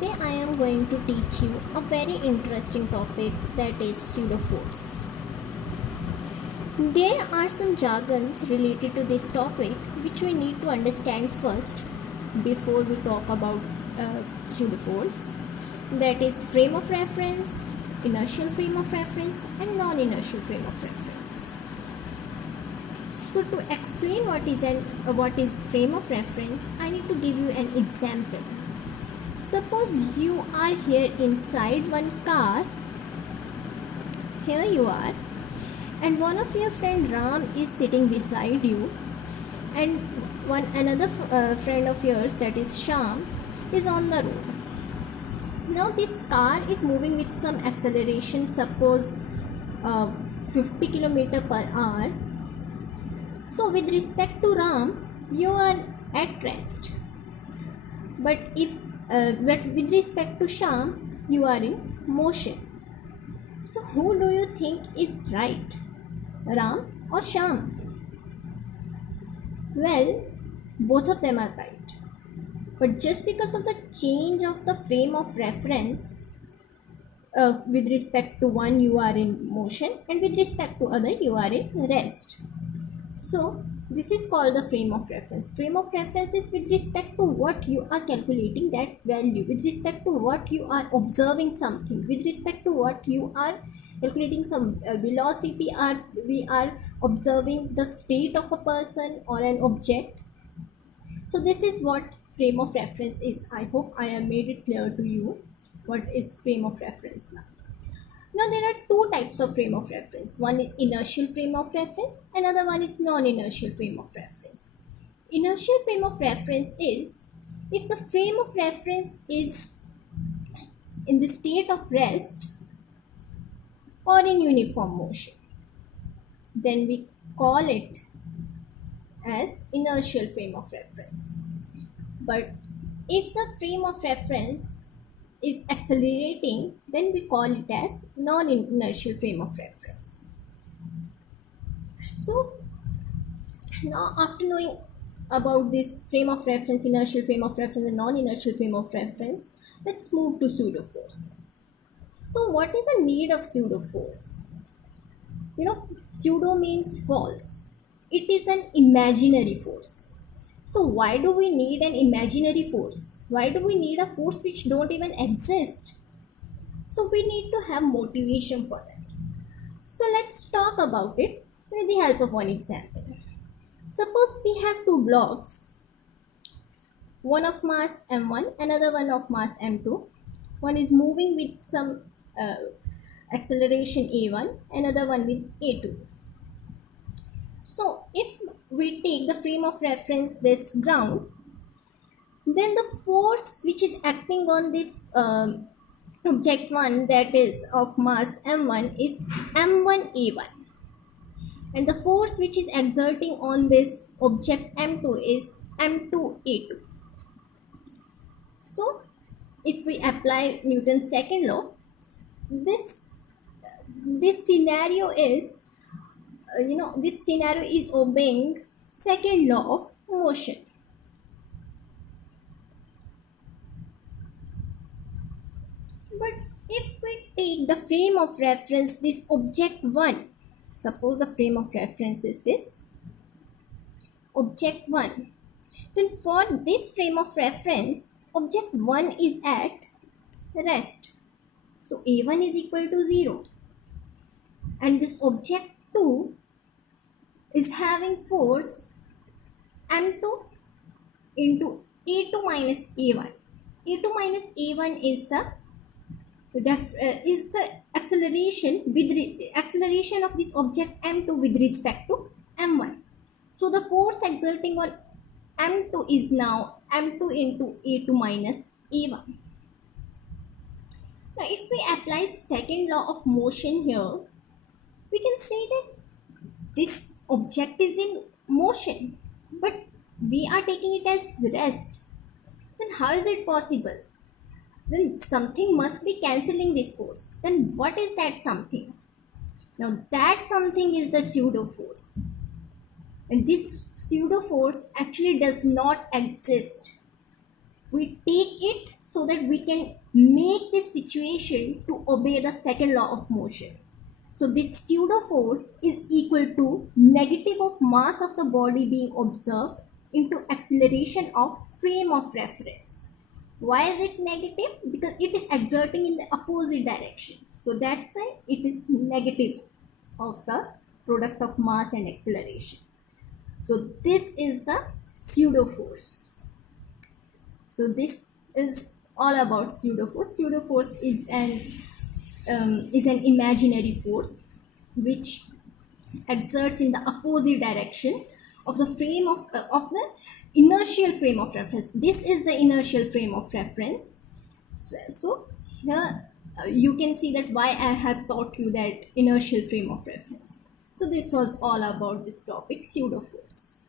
Today I am going to teach you a very interesting topic, that is pseudoforce. There are some jargons related to this topic which we need to understand first before we talk about pseudoforce. That is frame of reference, inertial frame of reference and non-inertial frame of reference. So to explain what is frame of reference, I need to give you an example. Suppose you are here inside one car. Here you are, and one of your friend Ram is sitting beside you, and another friend of yours, that is Sham, is on the road. Now this car is moving with some acceleration, suppose 50 km/h. So with respect to Ram, you are at rest. But with respect to Sham, you are in motion. So who do you think is right, Ram or Sham? Well, both of them are right. But just because of the change of the frame of reference, with respect to one you are in motion and with respect to other you are in rest. So this is called the frame of reference. Frame of reference is with respect to what you are calculating that value, with respect to what you are observing something, with respect to what you are calculating some velocity, or we are observing the state of a person or an object. So this is what frame of reference is. I hope I have made it clear to you what is frame of reference now. Now there are two types of frame of reference. One is inertial frame of reference, another one is non-inertial frame of reference. Inertial frame of reference is if the frame of reference is in the state of rest or in uniform motion. Then we call it as inertial frame of reference. But if the frame of reference is accelerating, then we call it as non-inertial frame of reference. So now, after knowing about this frame of reference, inertial frame of reference and non-inertial frame of reference, let's move to pseudoforce. So what is the need of pseudoforce? Pseudo means false. It is an imaginary force. So why do we need an imaginary force? Why do we need a force which don't even exist? So we need to have motivation for that. So let's talk about it with the help of one example. Suppose we have two blocks, one of mass m1, another one of mass m2. One is moving with some acceleration a1, another one with a2. So if we take the frame of reference this ground, then the force which is acting on this object 1, that is of mass m1, is m1a1, and the force which is exerting on this object m2 is m2a2. So if we apply Newton's second law, this scenario is this scenario is obeying second law of motion. But if we take the frame of reference this object 1, suppose the frame of reference is this object 1, then for this frame of reference object 1 is at rest. So a1 is equal to 0, and this object 2 is having force m2 into a2 minus a1. a2 minus a1 is the acceleration acceleration of this object m2 with respect to m1. So the force exerting on m2 is now m2 into a2 minus a1. Now if we apply second law of motion here, we can say that this object is in motion, but we are taking it as rest. Then how is it possible? Then something must be cancelling this force. Then what is that something? Now that something is the pseudo force, and this pseudo force actually does not exist. We take it so that we can make this situation to obey the second law of motion. So this pseudo force is equal to negative of mass of the body being observed into acceleration of frame of reference. Why is it negative? Because it is exerting in the opposite direction. So that's why it is negative of the product of mass and acceleration. So this is the pseudo force. So this is all about pseudo force. Pseudo force is an imaginary force which exerts in the opposite direction of the frame of the inertial frame of reference. This is the inertial frame of reference. So here you can see that why I have taught you that inertial frame of reference. So this was all about this topic, pseudo force.